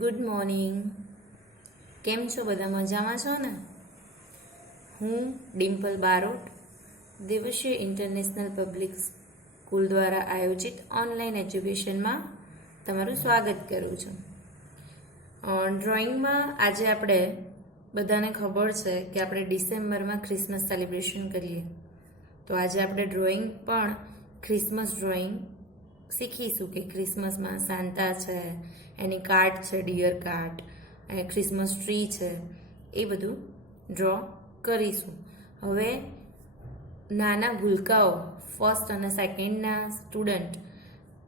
Good morning. કેમ છો? બધા મજામાં છો ને? હું Dimple Barot Devshree international public school દ્વારા આયોજિત ઓનલાઈન એજ્યુકેશનમાં તમારું સ્વાગત કરું છું. ડ્રોઈંગમાં આજે આપણે બધાને ખબર છે કે આપણે ડિસેમ્બરમાં ક્રિસમસ સેલિબ્રેશન કરીએ, તો આજે આપણે ડ્રોઈંગ પણ ક્રિસમસ ડ્રોઈંગ શીખીશું કે ક્રિસમસમાં સાન્તા છે, એની કાર્ડ છે, ડિયર કાર્ડ, અને ક્રિસમસ ટ્રી છે, એ બધું ડ્રો કરીશું. હવે નાના ભૂલકાઓ ફર્સ્ટ અને સેકન્ડના સ્ટુડન્ટ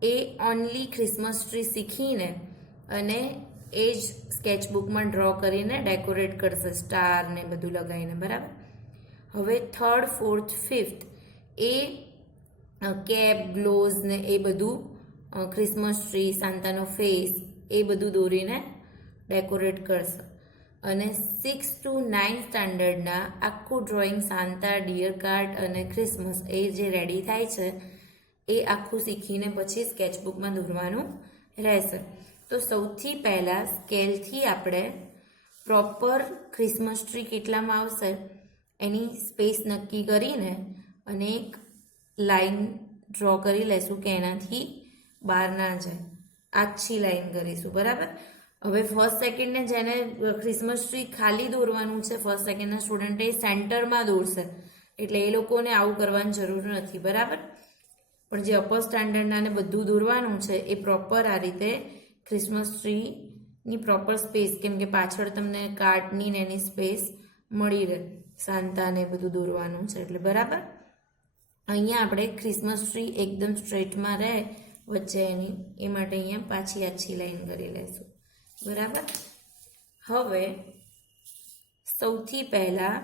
એ ઓનલી ક્રિસમસ ટ્રી શીખીને અને એ જ સ્કેચબુકમાં ડ્રો કરીને ડેકોરેટ કરશે, સ્ટાર ને બધું લગાવીને, બરાબર. હવે થર્ડ, ફોર્થ, ફિફ્થ એ કેપ, ગ્લોવ્સ ને એ બધું ક્રિસમસ ટ્રી, સાન્તાનો ફેસ એ બધું દોરીને ડેકોરેટ કરશે. અને 6 to 9 સ્ટાન્ડર્ડના આખું ડ્રોઈંગ સાન્તા, ડિયર કાર્ડ અને ક્રિસમસ એ જે રેડી થાય છે એ આખું શીખીને પછી સ્કેચબુકમાં દોરવાનું રહેશે. તો સૌથી પહેલાં સ્કેલથી આપણે પ્રોપર ક્રિસમસ ટ્રી કેટલામાં આવશે એની સ્પેસ નક્કી કરીને અને એક લાઈન ડ્રો કરી લેશું કે એનાથી બહાર ના જાય, આછી લાઈન કરીશું, બરાબર. હવે ફર્સ્ટ સેકન્ડને જેને ક્રિસમસ ટ્રી ખાલી દોરવાનું છે, ફર્સ્ટ સેકન્ડના સ્ટુડન્ટે સ્સેન્ટરમાં દોરશે, એટલે એ લોકોને આવું કરવાની જરૂર નથી, બરાબર. પણ જે અપર સ્ટાન્ડર્ડનાને બધું દોરવાનું છે એ પ્રોપર આ રીતે ક્રિસમસ ટ્રીની પ્રોપર સ્પેસ, કેમ કે પાછળ તમને કાર્ડની ને એની સ્પેસ મળી રહે, સાન્તાને બધું દોરવાનું છે એટલે, બરાબર. અહીંયા આપણે ક્રિસમસ ટ્રી એકદમ સ્ટ્રેટમાં રહે વચ્ચે એની, એ માટે અહીંયા પાછી આછી લાઈન કરી લઈશું, બરાબર. હવે સૌથી પહેલાં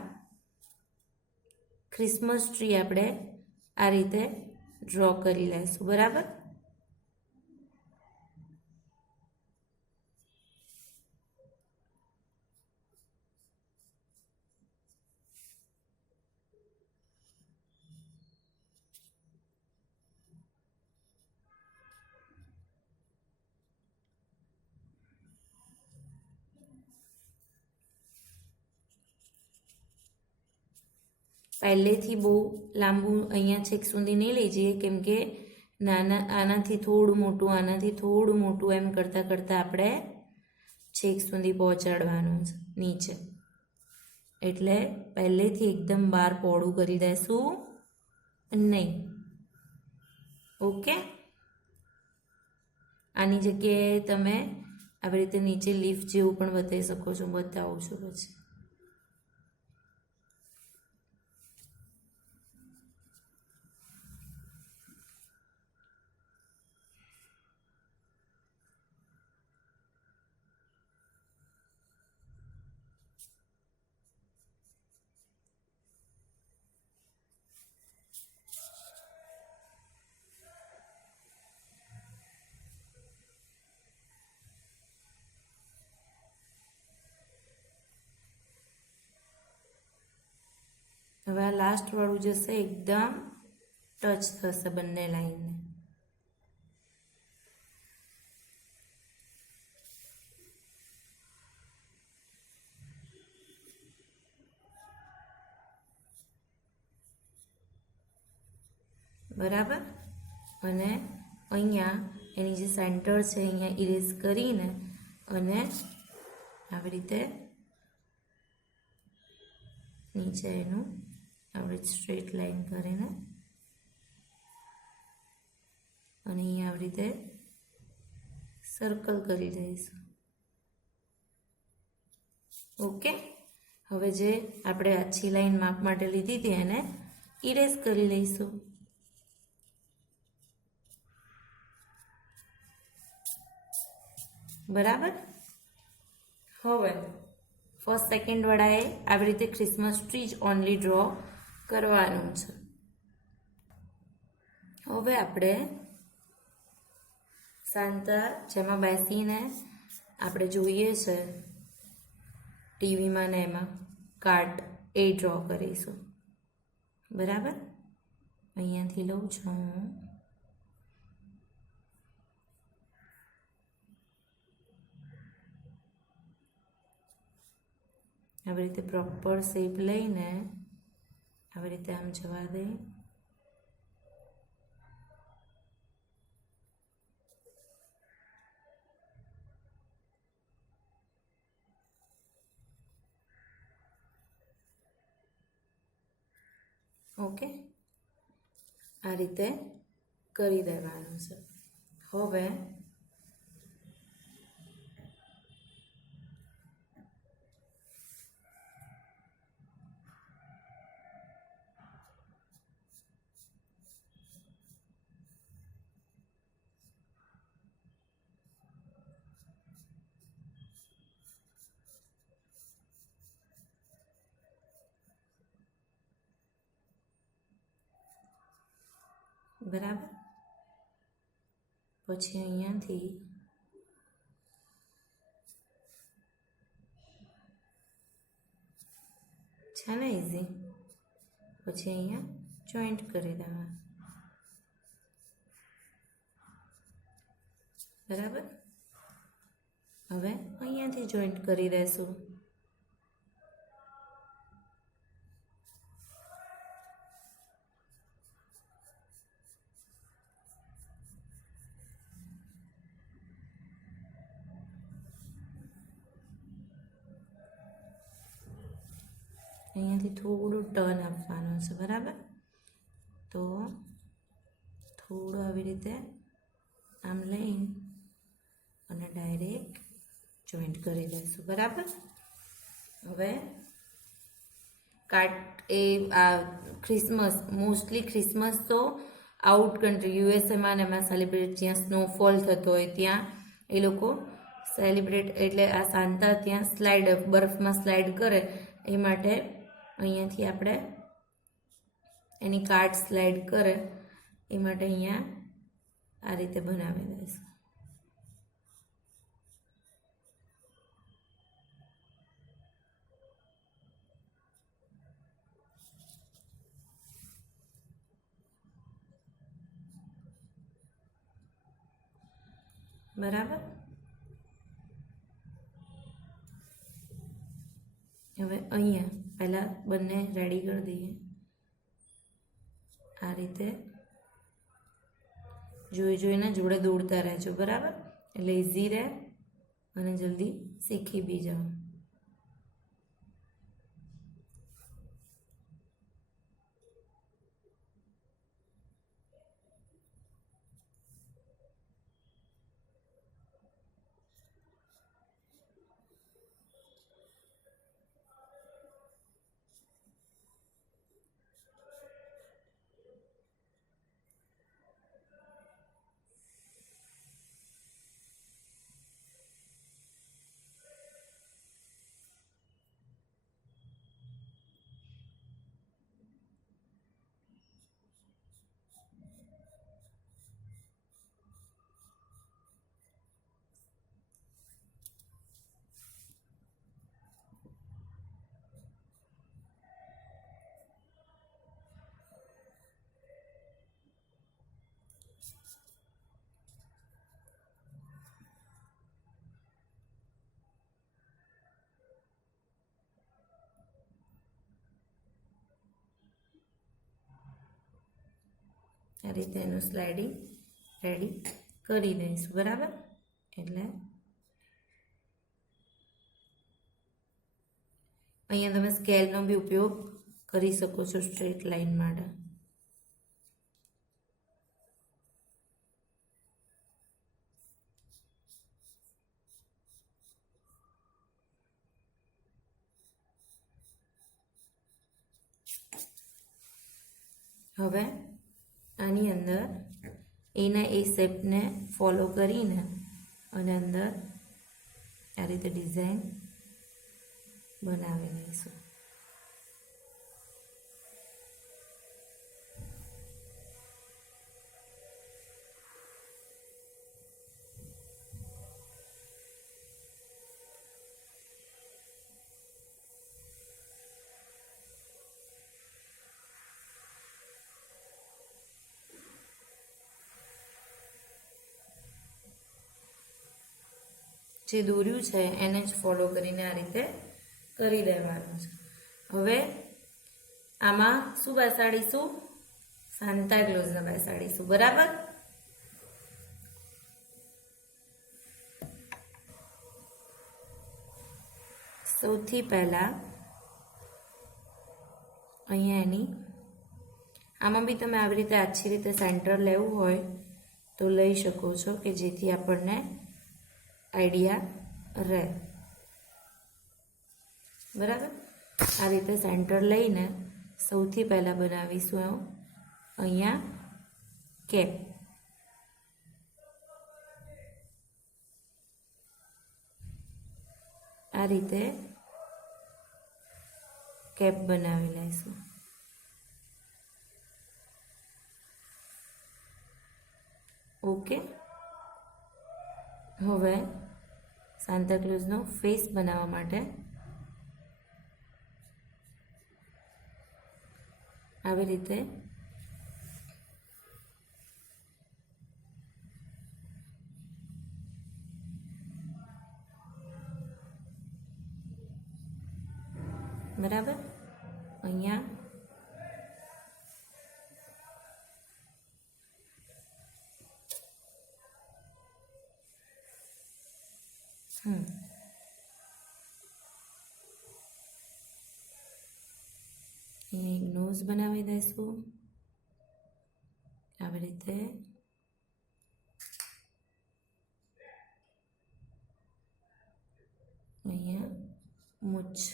ક્રિસમસ ટ્રી આપણે આ રીતે ડ્રો કરી લઈશું, બરાબર. પહેલેથી બહુ લાંબુ અહીંયા છેક સુધી નહીં લઈ જઈએ, કેમ કે આનાથી થોડું મોટું, આનાથી થોડું મોટું એમ કરતાં કરતાં આપણે છેક સુધી પહોંચાડવાનું છે નીચે, એટલે પહેલેથી એકદમ બહાર પહોળું કરી દઈશું નહીં. ઓકે. આની જગ્યાએ તમે આવી રીતે નીચે લીફ જેવું પણ બતાવી શકો છો, બતાવું છું પછી. હવે આ લાસ્ટ વાળું જશે એકદમ ટચ થશે બંને લાઈનને, બરાબર. અને અહીંયા એની જે સેન્ટર છે અહીંયા ઇરેઝ કરીને અને આવી રીતે નીચે એનું આવી સ્ટ્રેટ લાઈન કરીને અને અહીંયા આવી રીતે સર્કલ કરી દઈશું. ઓકે. હવે જે આપણે આછી લાઈન માપ માટે લીધી હતી એને ઇરેઝ કરી લઈશું. બરાબર. હવે ફર્સ્ટ સેકન્ડ વાળાએ આવી રીતે ક્રિસમસ ટ્રી જ ઓનલી ડ્રો કરવાનું છે. હવે આપણે સાન્તા જેમાં બેસીને આપણે જોઈએ છે ટીવીમાં ને એમાં કાર્ડ એ ડ્રો કરીશું, બરાબર. અહીંયાથી લઉં છું હું. આવી રીતે પ્રોપર શેપ લઈને આવી રીતે આમ જવા દે. ઓકે, આ રીતે કરી દેવાનું છે. હવે બરાબર, પછી અહીંયાથી છે ને ઇઝી, પછી અહીંયા જોઈન્ટ કરી દેવા. બરાબર, હવે અહીંયાથી જોઈન્ટ કરી દેશું. અહીંયાથી થોડું ટર્ન આપવાનું છે. બરાબર, તો થોડું આવી રીતે આમ લઈ અને ડાયરેક્ટ જોઈન્ટ કરી દઈશું. બરાબર, હવે આ ક્રિસમસ, મોસ્ટલી ક્રિસમસ તો આઉટ કન્ટ્રી યુએસએમાં ને એમાં સેલિબ્રેટ, જ્યાં સ્નોફોલ થતો હોય ત્યાં એ લોકો સેલિબ્રેટ, એટલે આ સાંતા ત્યાં સ્લાઇડ, બરફમાં સ્લાઇડ કરે એ માટે અહીંયાથી આપણે એની કાર્ડ સ્લાઇડ કરે એ માટે અહીંયા આ રીતે બનાવી દઈશું. બરાબર, હવે અહીંયા પહેલાં બંને રેડી કરી દઈએ. આ રીતે જોઈને જોડે દોડતા રહેજો. બરાબર, એટલે ઇઝી રહે અને જલ્દી શીખી બી જાઓ. આ રીતે એનું સ્લાઇડિંગ રેડી કરી દઈશું. બરાબર, એટલે અહીંયા તમે સ્કેલનો બી ઉપયોગ કરી શકો છો સ્ટ્રેટ લાઇન માટે. હવે આની અંદર એના એ શેપને ફોલો કરીને અને અંદર આ રીતે ડિઝાઇન બનાવી લઈશું. જે દોર્યું છે એને જ ફોલો કરીને આ રીતે કરી દેવાનું છે. હવે આમાં શું બેસાડીશું? સાન્તા ક્લોઝને બેસાડીશું. બરાબર? સૌથી પહેલા અહીંયા એની આમાં બી તમે આવી રીતે આછી રીતે સેન્ટર લેવું હોય તો લઈ શકો છો, કે જેથી આપણને આઈડિયા રહે. બરાબર? આ રીતે સેન્ટર લઈને સૌથી પહેલાં બનાવીશું અહીંયા કેપ. આ રીતે કેપ બનાવી લઈશું. ઓકે. હવે સાન્તા ક્લોઝનો ફેસ બનાવવા માટે આવી રીતે બરાબર અહીંયા અહીંયા એક નોઝ બનાવી દઈશું આવી રીતે. અહીંયા મૂછ.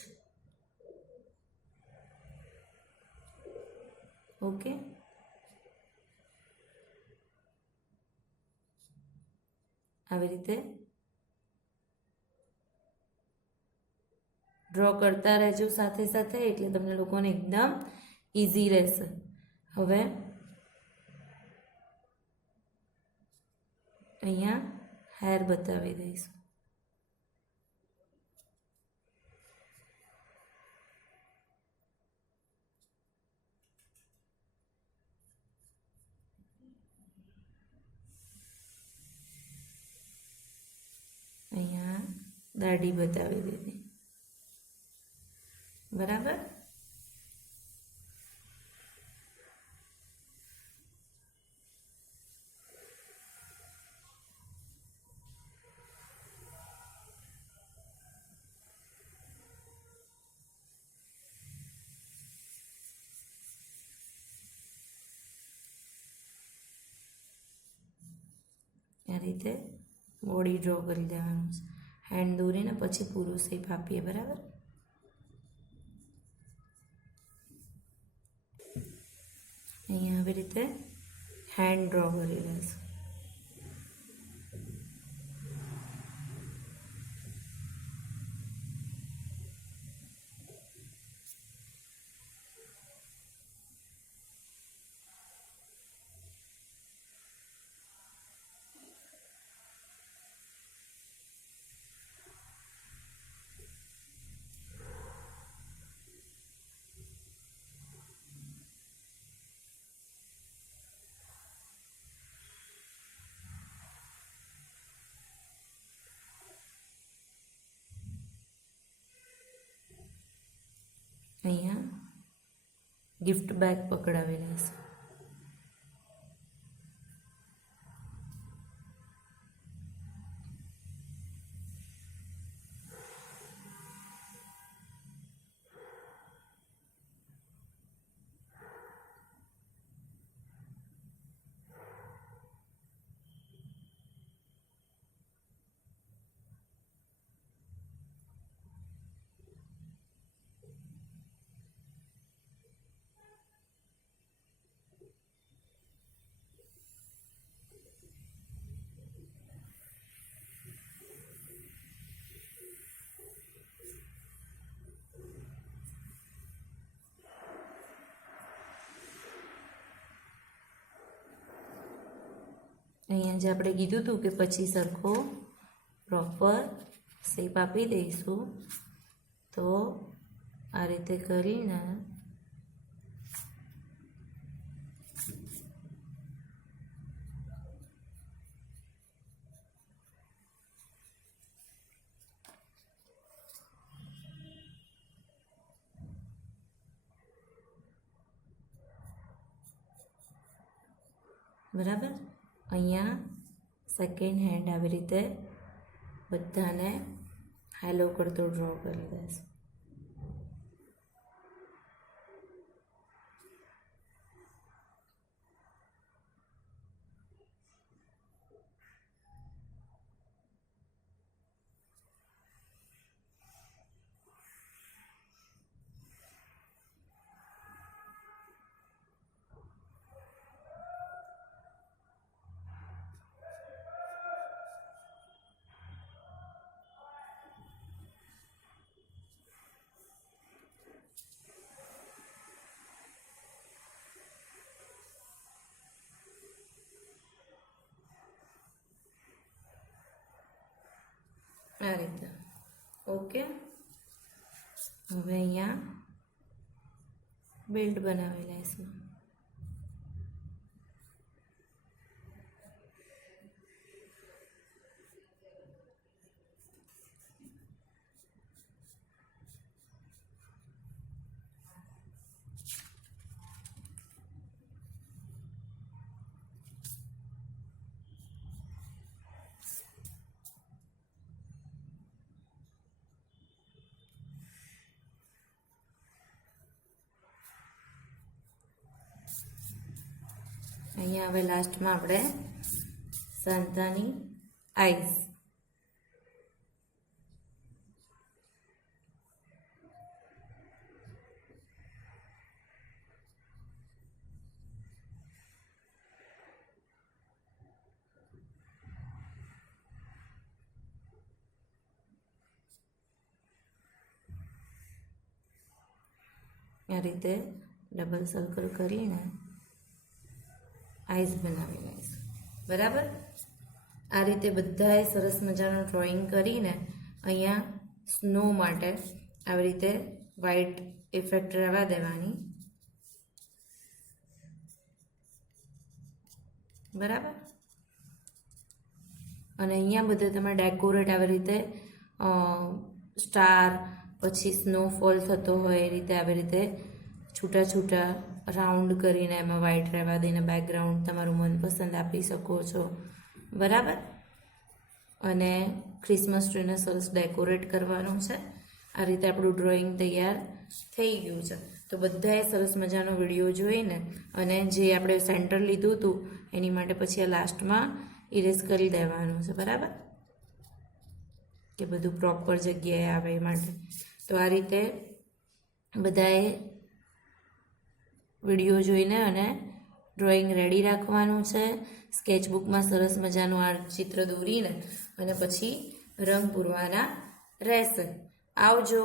ઓકે. આવી રીતે ડ્રો કરતા રહેજો સાથે સાથે, એટલે તમને લોકોને એકદમ ઇઝી રહેશે. હવે અહીંયા હેર બતાવી દઈશું. અહીંયા દાઢી બતાવી દીધી. બરાબર? આ રીતે બોડી ડ્રો કરી દેવાનું છે. હેન્ડ દોરીને પછી પૂરું શેપ આપીએ. બરાબર? અહીંયા આવી રીતે હેન્ડ ડ્રો કરી લઈશું. અહીંયા ગિફ્ટ બેગ પકડાવી લઈશું. અહીંયા જે આપણે કીધું હતું કે પછી સરખો પ્રોપર શેપ આપી દઈશું, તો આ રીતે કરીને બરાબર. અહીંયા સેકન્ડ હેન્ડ આવી રીતે બધાને હેલો કરતો ડ્રો કરી દઈશ. આ રીતે. ઓકે, હવે અહીંયા બેલ્ટ બનાવી લઈશું. અહીંયા હવે લાસ્ટમાં આપણે સાંતાની આઈસ. આ રીતે ડબલ સર્કલ કરીને આઈસ બનાવી લઈશું. બરાબર. આ રીતે બધાએ સરસ મજાનું ડ્રોઈંગ કરીને અહીંયા સ્નો માટે આવી રીતે વ્હાઈટ ઇફેક્ટ રહેવા દેવાની. બરાબર. અને અહીંયા બધે તમે ડેકોરેટ આવી રીતે સ્ટાર, પછી સ્નોફોલ થતો હોય એ રીતે આવી રીતે છૂટા છૂટા રાઉન્ડ કરીને એમાં વ્હાઈટ રહેવા દઈને બેકગ્રાઉન્ડ તમારું મનપસંદ આપી શકો છો. બરાબર. અને ક્રિસમસ ટ્રીને સરસ ડેકોરેટ કરવાનું છે. આ રીતે આપણું ડ્રોઈંગ તૈયાર થઈ ગયું છે. તો બધાએ સરસ મજાનો વિડીયો જોઈને અને જે આપણે સેન્ટર લીધું હતું એની માટે પછી આ લાસ્ટમાં ઇરેઝ કરી દેવાનું છે. બરાબર, કે બધું પ્રોપર જગ્યાએ આવે એ માટે. તો આ રીતે બધાએ વિડીયો જોઈને અને ડ્રોઈંગ રેડી રાખવાનું છે. સ્કેચબુકમાં સરસ મજાનું આ ચિત્ર દોરીને અને પછી રંગ પૂરવાના રહેશે. આવજો.